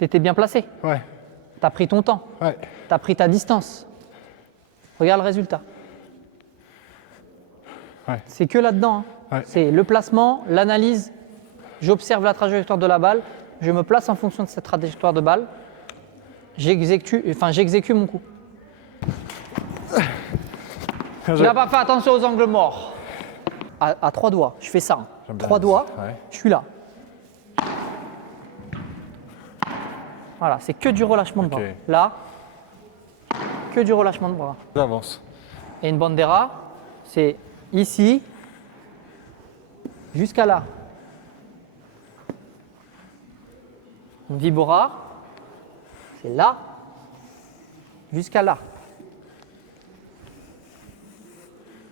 Tu étais bien placé. Ouais. Tu as pris ton temps. Ouais. Tu as pris ta distance. Regarde le résultat. Ouais. C'est que là-dedans. Hein. Ouais. C'est le placement, l'analyse. J'observe la trajectoire de la balle. Je me place en fonction de cette trajectoire de balle. J'exécute mon coup. Tu n'as pas fait attention aux angles morts. À 3 doigts, je fais ça. Hein. 3 doigts, ouais. je suis là. Voilà, c'est que du relâchement de bras. Ok. Là, que du relâchement de bras. J'avance. Et une bandera, c'est ici jusqu'à là. Une vibora, c'est là jusqu'à là.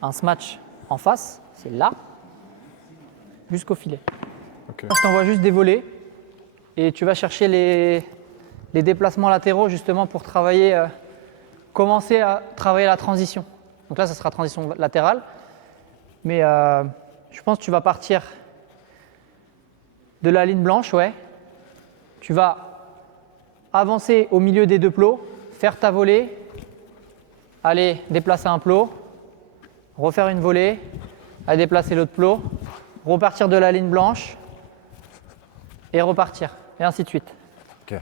Un smash en face, c'est là jusqu'au filet. Ok. Je t'envoie juste des volets et tu vas chercher les déplacements latéraux justement pour travailler, commencer à travailler la transition. Donc là, ça sera transition latérale. Mais je pense que tu vas partir de la ligne blanche, ouais. Tu vas avancer au milieu des deux plots, faire ta volée, aller déplacer un plot, refaire une volée, aller déplacer l'autre plot, repartir de la ligne blanche et repartir, et ainsi de suite. Ok.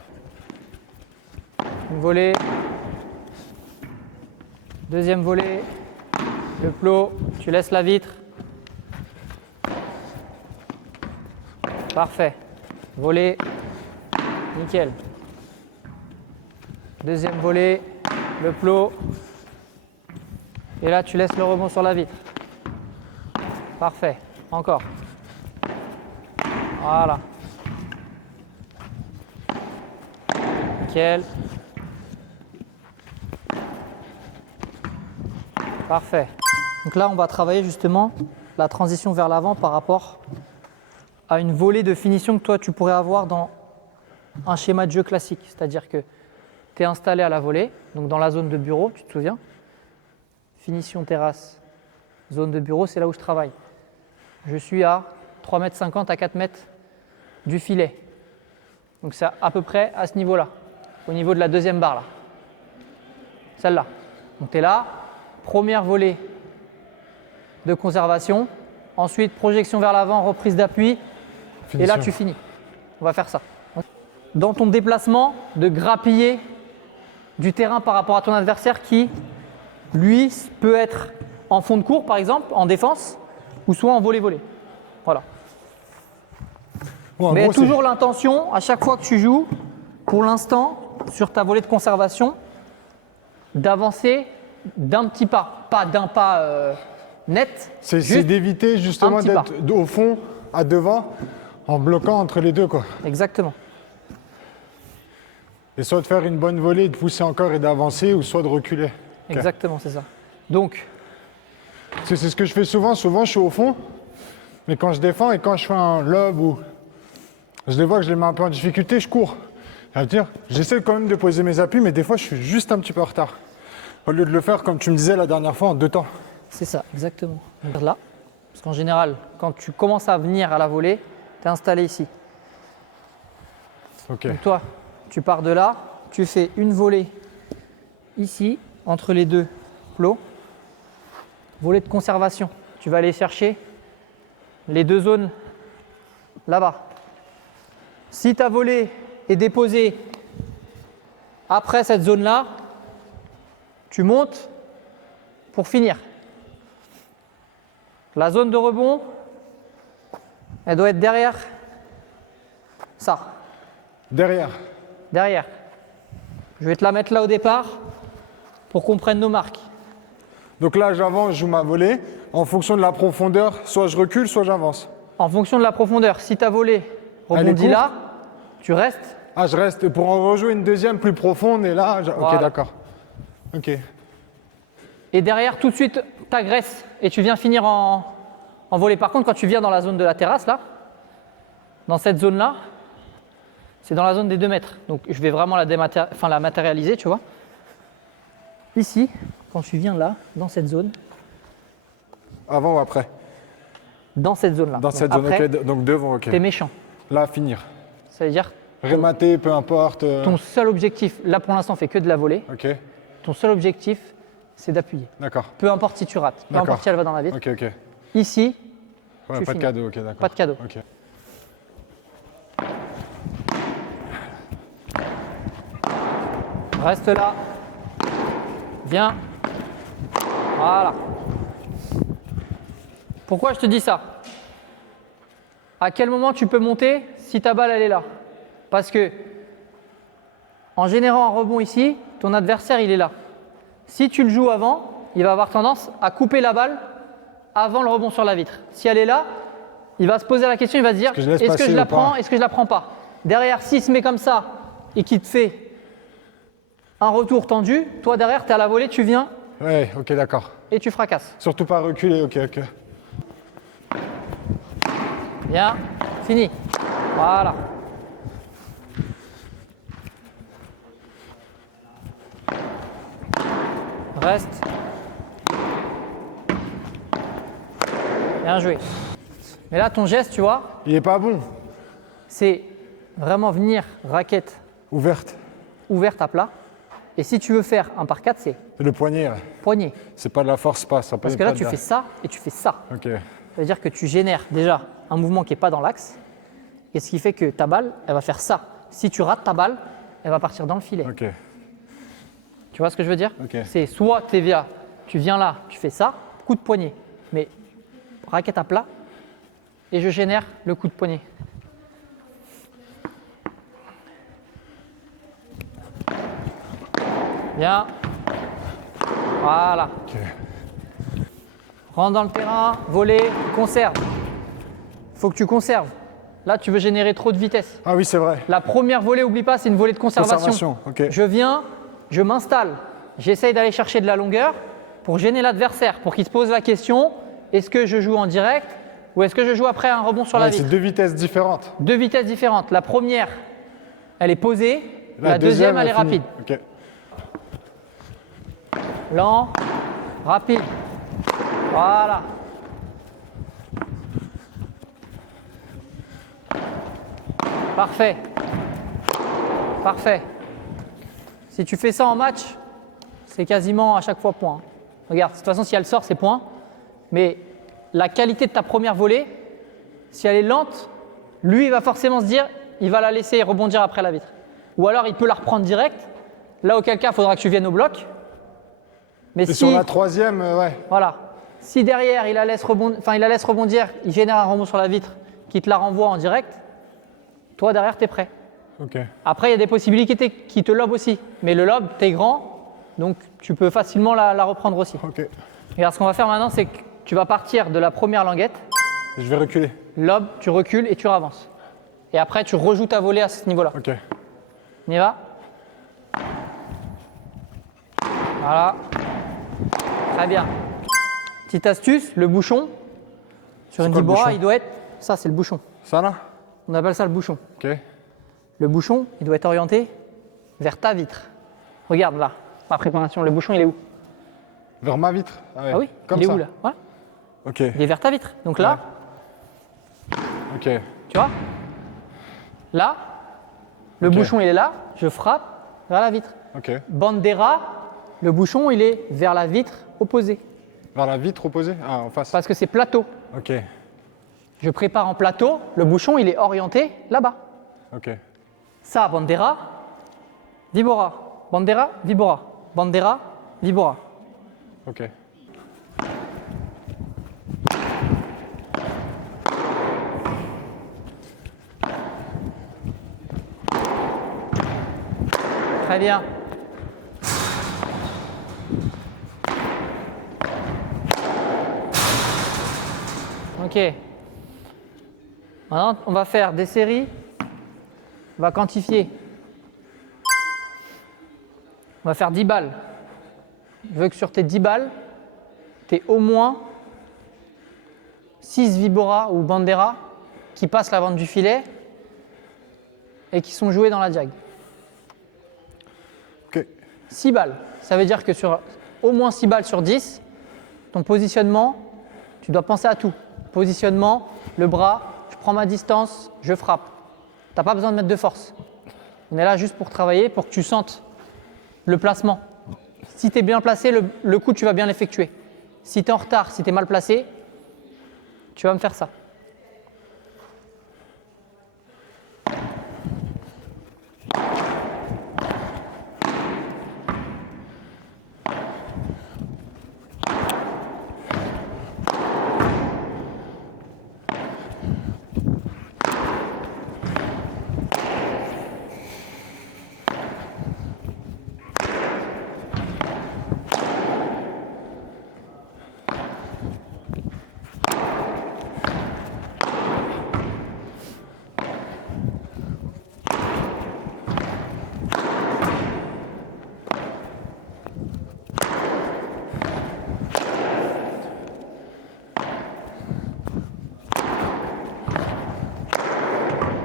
Une volée, deuxième volée, le plot, tu laisses la vitre. Parfait. Volée, nickel. Deuxième volée, le plot. Et là, tu laisses le rebond sur la vitre. Parfait. Encore. Voilà. Nickel. Parfait. Donc là, on va travailler justement la transition vers l'avant par rapport à une volée de finition que toi, tu pourrais avoir dans un schéma de jeu classique. C'est-à-dire que tu es installé à la volée, donc dans la zone de bureau, tu te souviens. Finition terrasse, zone de bureau, c'est là où je travaille. Je suis à 3,50 m à 4 mètres du filet. Donc c'est à peu près à ce niveau-là, au niveau de la deuxième barre là. Celle-là. Donc tu es là, première volée de conservation, ensuite projection vers l'avant, reprise d'appui, et là tu finis. On va faire ça. Dans ton déplacement, de grappiller du terrain par rapport à ton adversaire qui, lui, peut être en fond de cours par exemple, en défense, ou soit en volée-volée. Voilà. Bon, mais gros, toujours l'intention, à chaque fois que tu joues, pour l'instant, sur ta volée de conservation, d'avancer d'un petit pas, pas d'un pas net. c'est juste d'éviter justement un petit d'être au fond, à devant, en bloquant entre les deux, quoi. Exactement. Et soit de faire une bonne volée, de pousser encore et d'avancer, ou soit de reculer. Ok. Exactement, c'est ça. Donc, C'est ce que je fais souvent. Souvent, je suis au fond, mais quand je défends et quand je fais un lob ou je les vois que je les mets un peu en difficulté, je cours. C'est-à-dire, j'essaie quand même de poser mes appuis, mais des fois, je suis juste un petit peu en retard. Au lieu de le faire, comme tu me disais la dernière fois, en 2 temps. c'est ça, exactement. Donc là, parce qu'en général, quand tu commences à venir à la volée, tu es installé ici. Ok. Donc toi, tu pars de là, tu fais une volée ici, entre les deux plots. Volée de conservation. Tu vas aller chercher les deux zones là-bas. Si ta volée est déposée après cette zone-là, tu montes pour finir. La zone de rebond, elle doit être derrière ça. Derrière. Derrière. Je vais te la mettre là au départ pour qu'on prenne nos marques. Donc là, j'avance, je joue ma volée. En fonction de la profondeur, soit je recule, soit j'avance. En fonction de la profondeur, si ta volée Elle est rebondit courte. là, tu restes. Ah, je reste pour en rejouer une deuxième plus profonde et là, Voilà. ok, d'accord. Ok. Et derrière, tout de suite, tu agresses et tu viens finir en volée. Par contre, quand tu viens dans la zone de la terrasse, là, dans cette zone-là, c'est dans la zone des 2 mètres. Donc, je vais vraiment la matérialiser, tu vois. Ici, quand tu viens là, dans cette zone, Avant ou après? dans cette zone-là. Dans Donc cette zone, après, ok. Donc devant, ok. t'es méchant. Là, finir. Ça veut dire Rématé, peu importe. Ton seul objectif, là pour l'instant, fait que de la volée. Ok, Ton seul objectif, c'est d'appuyer. d'accord. Peu importe si tu rates, peu D'accord. importe si elle va dans la vitre. Ok, ok. Ici, Ouais, Tu pas de finis. cadeau, ok, d'accord. pas de cadeau. Ok. Reste là. Viens. Voilà. Pourquoi je te dis ça? À quel moment tu peux monter si ta balle elle est là? Parce que en générant un rebond ici, ton adversaire il est là. Si tu le joues avant, il va avoir tendance à couper la balle avant le rebond sur la vitre. Si elle est là, il va se poser la question, il va se dire que je laisse est-ce que passer je la ou pas prends, est-ce que je la prends pas? Derrière, s'il se met comme ça et qu'il te fait un retour tendu, toi derrière, tu es à la volée, tu viens Ouais, ok, d'accord. et tu fracasses. Surtout pas reculer, ok, ok. Bien, fini. Voilà. Reste. Bien joué. Mais là, ton geste, tu vois, Il est pas bon. c'est vraiment venir raquette Ouverte. ouverte à plat. Et si tu veux faire un par 4, c'est Le poignet, là. poignet. C'est pas de la force passe. Parce que là, tu fais ça et tu fais ça. Ok, Ça veut dire que tu génères déjà un mouvement qui n'est pas dans l'axe. Et ce qui fait que ta balle, elle va faire ça. Si tu rates ta balle, elle va partir dans le filet. ok. Tu vois ce que je veux dire? Ok. C'est soit TVA, tu viens là, tu fais ça, coup de poignet. Mais raquette à plat et je génère le coup de poignet. Bien. Voilà. Ok. Rentre dans le terrain, voler, conserve. Il faut que tu conserves. Là, tu veux générer trop de vitesse. Ah oui, c'est vrai. La première volée, oublie pas, c'est une volée de conservation. Conservation, ok. Je viens, je m'installe, j'essaye d'aller chercher de la longueur pour gêner l'adversaire, pour qu'il se pose la question, est-ce que je joue en direct ou est-ce que je joue après un rebond sur la Ouais, vitre? c'est deux vitesses différentes. Deux vitesses différentes. La première, elle est posée, la deuxième, elle est fini. rapide. Ok. Lent, rapide. Voilà. Parfait. Parfait. Si tu fais ça en match, c'est quasiment à chaque fois point. Regarde, de toute façon, si elle sort, c'est point. Mais la qualité de ta première volée, si elle est lente, lui, il va forcément se dire, il va la laisser rebondir après la vitre. Ou alors, il peut la reprendre direct. Là, auquel cas, il faudra que tu viennes au bloc. Mais Et si, sur la troisième, ouais. voilà, si derrière, il la laisse rebondir, il génère un rebond sur la vitre, qui te la renvoie en direct, toi, derrière, tu es prêt. Ok. Après, il y a des possibilités qui te lobent aussi. Mais le lob, tu es grand, donc tu peux facilement la reprendre aussi. Ok. Regarde, ce qu'on va faire maintenant, c'est que tu vas partir de la première languette, Je vais reculer. lob, tu recules et tu avances. Et après, tu rejoues ta volée à ce niveau-là. Ok. On y va? Voilà. Très bien. Petite astuce, le bouchon. Sur une quoi le Vibora, bouchon? il doit être... Ça, c'est le bouchon. Ça là? On appelle ça le bouchon. Ok. Le bouchon, il doit être orienté vers ta vitre. Regarde là, ma préparation. Le bouchon, il est où? Vers ma vitre? Ouais. Ah oui, Comme il est ça. où là? Voilà. Ok. Il est vers ta vitre. Donc là, Ok. tu vois? Là, le Ok. bouchon, il est là. Je frappe vers la vitre. Ok. Bandera, le bouchon, il est vers la vitre opposée. Vers la vitre opposée? Ah, en face. Parce que c'est plateau. Ok. Je prépare en plateau, le bouchon, il est orienté là-bas. Ok. Ça, Bandera, Vibora. Bandera, Vibora. Bandera, Vibora. Ok. Très bien. Ok. Maintenant, on va faire des séries. On va quantifier. On va faire 10 balles. Je veux que sur tes 10 balles, tu aies au moins 6 Vibora ou Bandera qui passent la vente du filet et qui sont joués dans la diag. Ok. 6 balles. Ça veut dire que sur au moins 6 balles sur 10, ton positionnement, tu dois penser à tout. Positionnement, le bras, je prends ma distance, je frappe. Tu n'as pas besoin de mettre de force. On est là juste pour travailler, pour que tu sentes le placement. Si tu es bien placé, le coup, tu vas bien l'effectuer. Si tu es en retard, si tu es mal placé, tu vas me faire ça.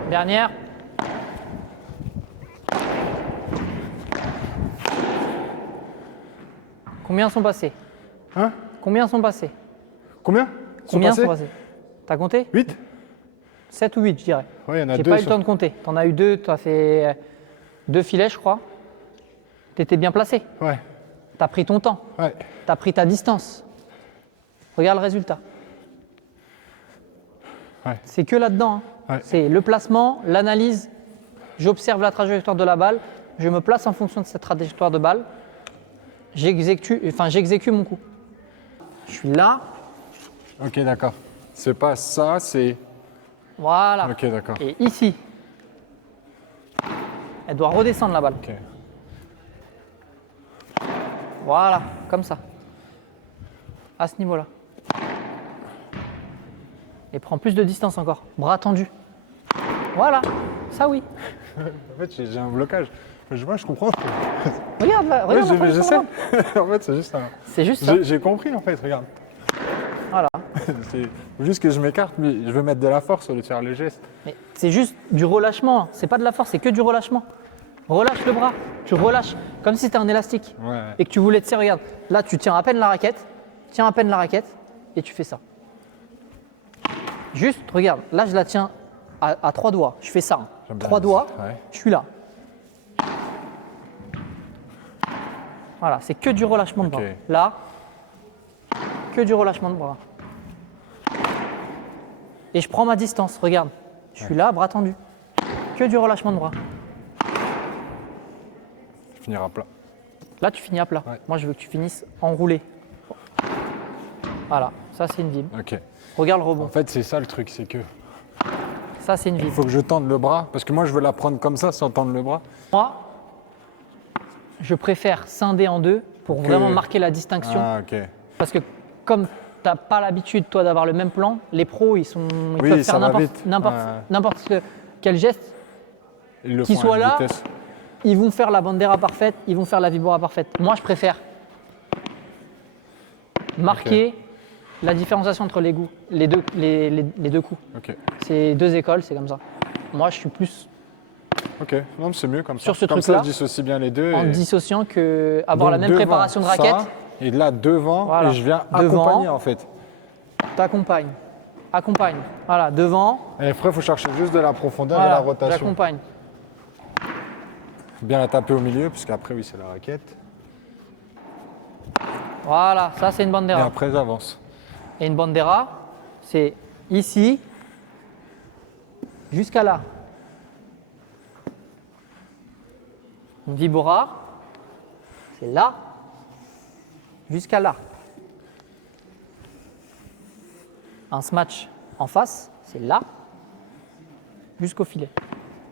Dernière. Combien sont passés? Hein? Combien sont passés? Combien? Combien sont passés? T'as compté? 8? 7 ou 8, je dirais. Ouais, il y en a J'ai deux. pas eu le temps de compter. T'en as eu 2, t'as fait 2 filets, je crois. T'étais bien placé. Ouais, T'as pris ton temps. ouais. T'as pris ta distance. Regarde le résultat. Ouais. C'est que là-dedans. Hein. Ouais. C'est le placement, l'analyse. J'observe la trajectoire de la balle. Je me place en fonction de cette trajectoire de balle. J'exécute mon coup. Je suis là. Ok, d'accord. C'est pas ça, c'est. Voilà. Ok, d'accord. Et ici, elle doit redescendre la balle. Ok. Voilà, comme ça. À ce niveau-là. Et prends plus de distance encore. Bras tendus. Voilà, ça oui. En fait, j'ai un blocage. Je comprends. Regarde là, Ouais, regarde. je sais. En fait, c'est juste ça. C'est juste ça. J'ai compris, en fait, regarde. Voilà. C'est juste que je m'écarte, mais je veux mettre de la force au lieu de faire le geste. Mais c'est juste du relâchement. C'est pas de la force, c'est que du relâchement. Relâche le bras. Tu relâches comme si c'était un élastique. Ouais. Et que tu voulais te serrer. Regarde, là tu tiens à peine la raquette. Tiens à peine la raquette et tu fais ça. Juste, regarde, là je la tiens à 3 doigts. Je fais ça. Hein. J'aime bien 3 doigts, ouais. je suis là. Voilà, c'est que du relâchement de bras. Ok. Là, que du relâchement de bras. Et je prends ma distance, regarde. Je suis là, bras tendus. Que du relâchement de bras. Je finirai à plat. Là, tu finis à plat. Ouais. Moi, je veux que tu finisses enroulé. Voilà, ça c'est une vibre. Ok. Regarde le En rebond. fait, c'est ça le truc, c'est que Ça, c'est une il vibre. faut que je tende le bras, parce que moi, je veux la prendre comme ça, sans tendre le bras. Moi, je préfère scinder en deux pour Ok. vraiment marquer la distinction. Ah, ok. Parce que comme tu n'as pas l'habitude, toi, d'avoir le même plan, les pros, ils Oui, peuvent ça faire va vite. Ouais. n'importe quel geste. Ils le Qu'ils font à soient une là, vitesse. Ils vont faire la bandera parfaite, ils vont faire la vibora parfaite. Moi, je préfère marquer la différenciation entre les deux coups. Ok. C'est deux écoles, c'est comme ça. Moi, je suis plus Ok. Non, mais c'est mieux comme ça. Sur ce comme ça, truc-là, je dissocie bien les deux. en et- dissociant que avoir la Donc, même devant, préparation de ça, raquette. et là, devant, Voilà. et je viens Devant. accompagner en fait. T'accompagnes. Accompagne. Voilà, devant. Et après, il faut chercher juste de la profondeur et Voilà, la rotation. j'accompagne. Bien la taper au milieu, parce qu'après, oui, c'est la raquette. Voilà, ça c'est une Et bandera. après, j'avance. Et une bandera, c'est ici jusqu'à là. Une vibora, c'est là jusqu'à là. Un smash en face, c'est là jusqu'au filet.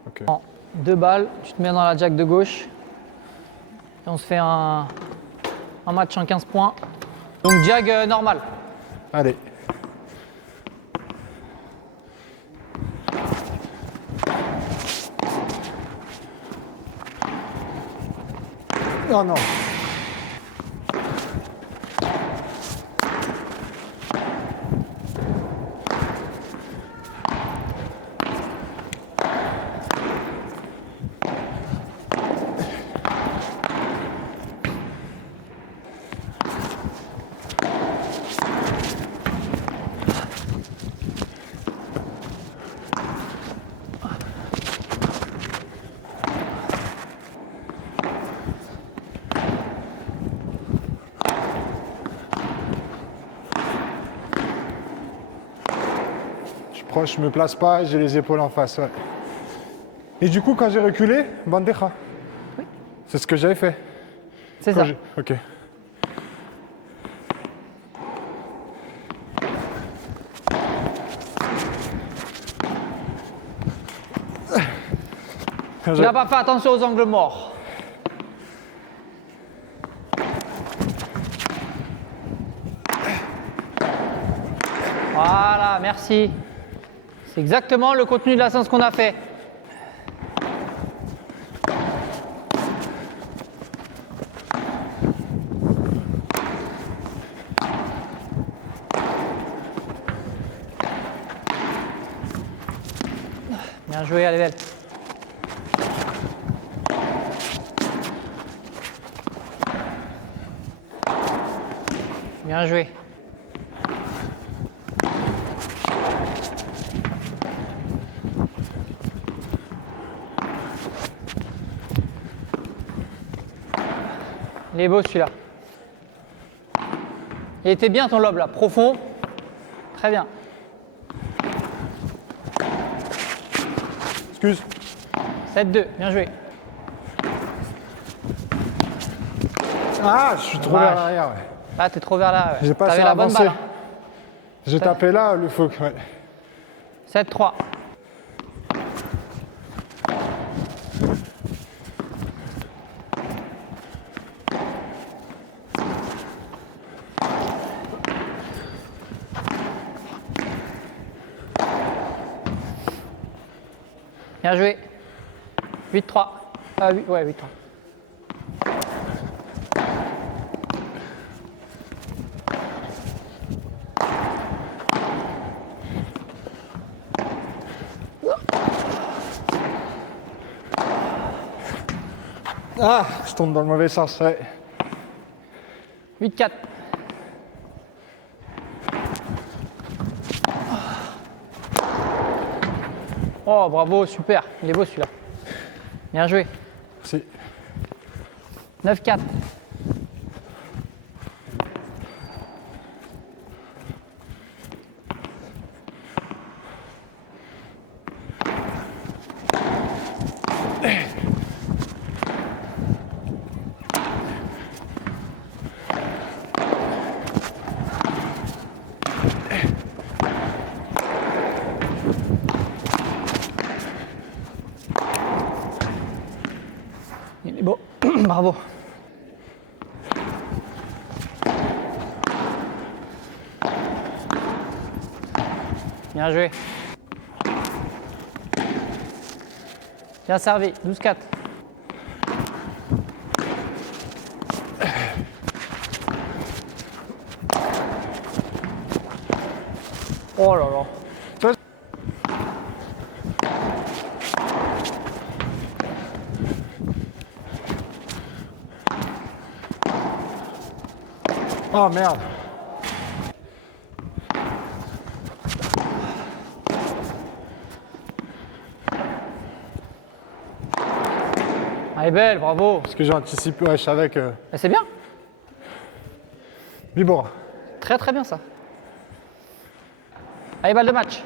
Ok. En 2 balles, tu te mets dans la jack de gauche et on se fait un match en 15 points. Donc jag normal. Allez. Non, non. proche, je me place pas, j'ai les épaules en face. Ouais. Et du coup, quand j'ai reculé, bandeja. Oui. C'est ce que j'avais fait. C'est ça. Ok. Tu n'as pas fait attention aux angles morts. Voilà, merci. C'est exactement le contenu de la séance qu'on a fait. Bien joué, allez belle. Bien joué. Il est beau celui-là. Il était bien ton lobe là, profond. Très bien. Excuse. 7-2, bien joué. Ah, je suis trop vers l'arrière. Ouais. Là, t'es trop vers là. Ouais. J'ai pas T'avais assez la bonne avancé. balle. J'ai tapé là, le faut que. Ouais. 7-3. Bien joué. 8-3. Ouais, 8-3. Ah, je tombe dans le mauvais sens. Ouais. 8-4. Oh, bravo, super. Il est beau celui-là. Bien joué. Merci. 9-4. Il est beau. Bravo. Bien joué. Bien servi. 12-4. Oh là là. Oh merde. Elle est belle, bravo. Parce que j'ai anticipé, ouais, je savais que. Mais c'est bien. Libre. Très très bien ça. Allez, balle de match.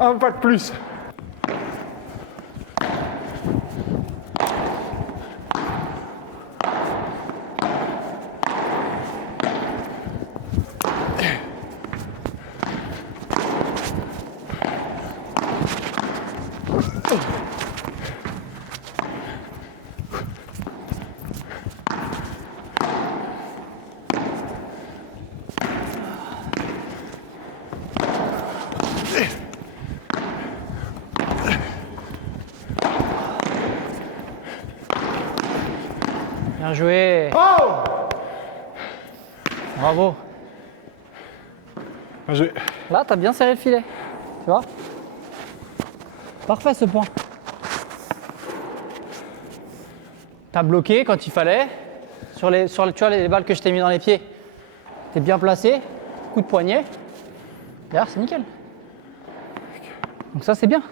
Un pas de plus. Bien joué. Oh! Bravo. Bien joué. Là, tu as bien serré le filet. Tu vois? Parfait ce point. Tu as bloqué quand il fallait. Tu vois, les balles que je t'ai mis dans les pieds. Tu es bien placé. Coup de poignet. D'ailleurs, c'est nickel. Donc ça, c'est bien.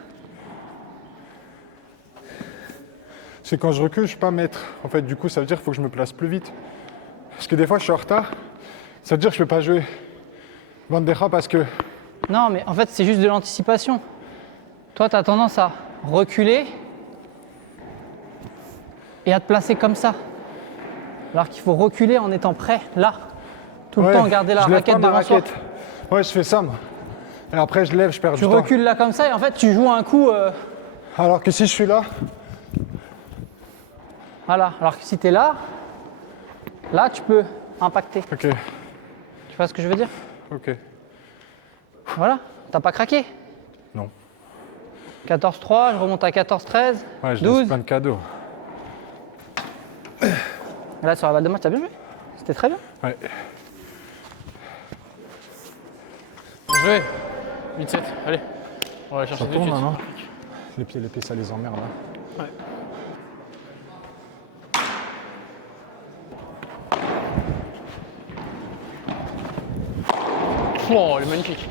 C'est quand je recule, je ne suis pas maître. En fait, du coup, ça veut dire qu'il faut que je me place plus vite. Parce que des fois, je suis en retard. Ça veut dire que je ne peux pas jouer bandeja parce que... Non, mais en fait, c'est juste de l'anticipation. Toi, tu as tendance à reculer et à te placer comme ça. Alors qu'il faut reculer en étant prêt, là. Tout le temps, garder la je lève raquette pas ma devant soi. raquette. Ouais, je fais ça, moi. Et après, je lève, je perds Tu du temps. recules là comme ça et en fait, tu joues un coup... Alors que si je suis là, Voilà. Alors que si tu es là, tu peux impacter. ok, Tu vois ce que je veux dire? ok. Voilà. T'as pas craqué? Non. 14-3, je remonte à 14-13, Ouais, je 12. laisse plein de cadeaux. Et là, sur la balle de match, t'as bien joué. C'était très bien. Ouais. Joué. 8-7, allez. On va aller chercher Ça tout de tourne, suite. là, non? Les pieds, ça les emmerde, là. Ouais. Oh, elle est magnifique.